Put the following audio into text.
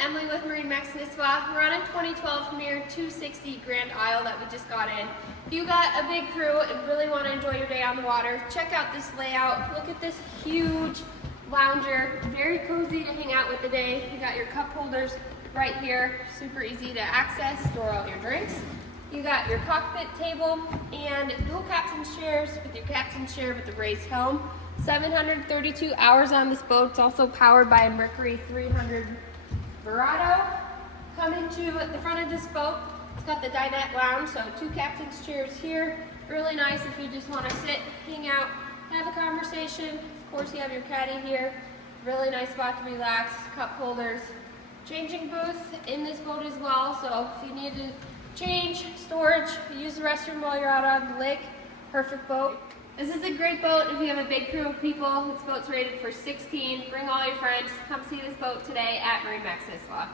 Emily with MarineMax Nisswa. We're on a 2012 Premier 260 Grand Isle that we just got in. If you got a big crew and really want to enjoy your day on the water, check out this layout. Look at this huge lounger, very cozy to hang out with today. You got your cup holders right here, super easy to access, store all your drinks. You got your cockpit table and dual captain's chairs with your captain's chair with the raised helm. 732 hours on this boat. It's also powered by a Mercury 300 Verado. Coming to the front of this boat, it's got the dinette lounge, so two captain's chairs here. Really nice if you just want to sit, hang out, have a conversation. Of course, you have your caddy here. Really nice spot to relax, cup holders. Changing booth in this boat as well, so if you need to change, storage, use the restroom while you're out on the lake, perfect boat. This is a great boat if you have a big crew of people. This boat's rated for 16. Bring all your friends. Come see this boat today at MarineMax Nisswa.